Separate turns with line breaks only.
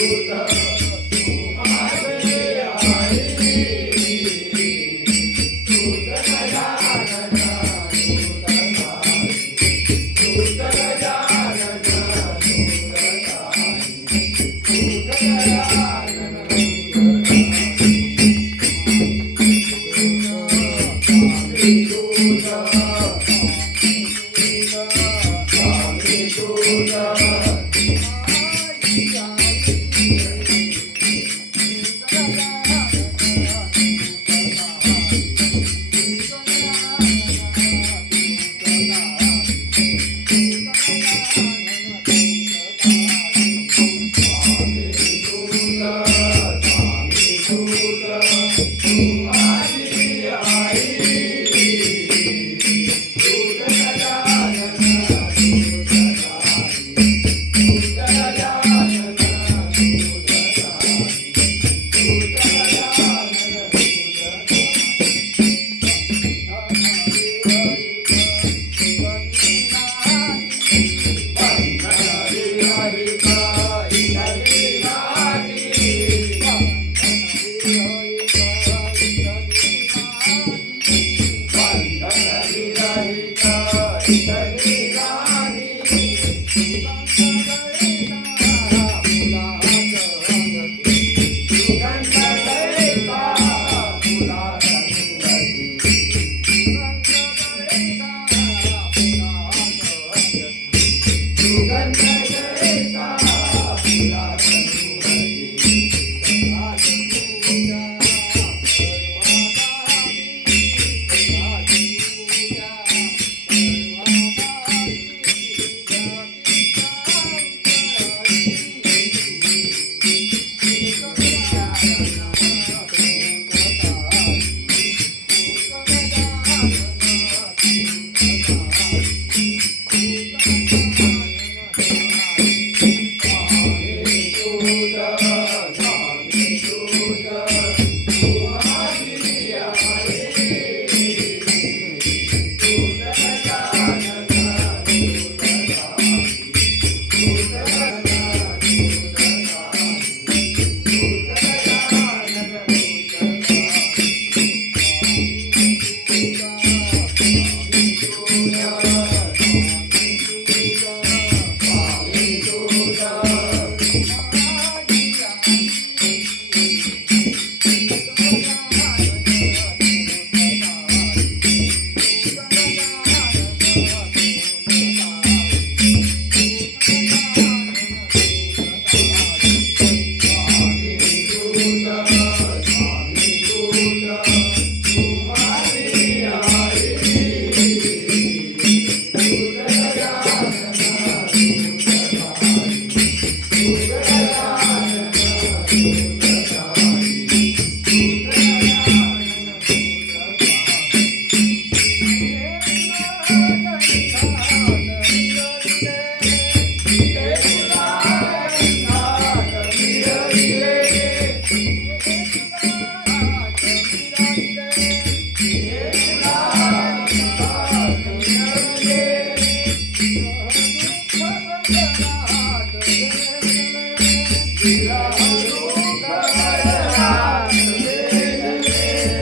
Hallelujah. गंध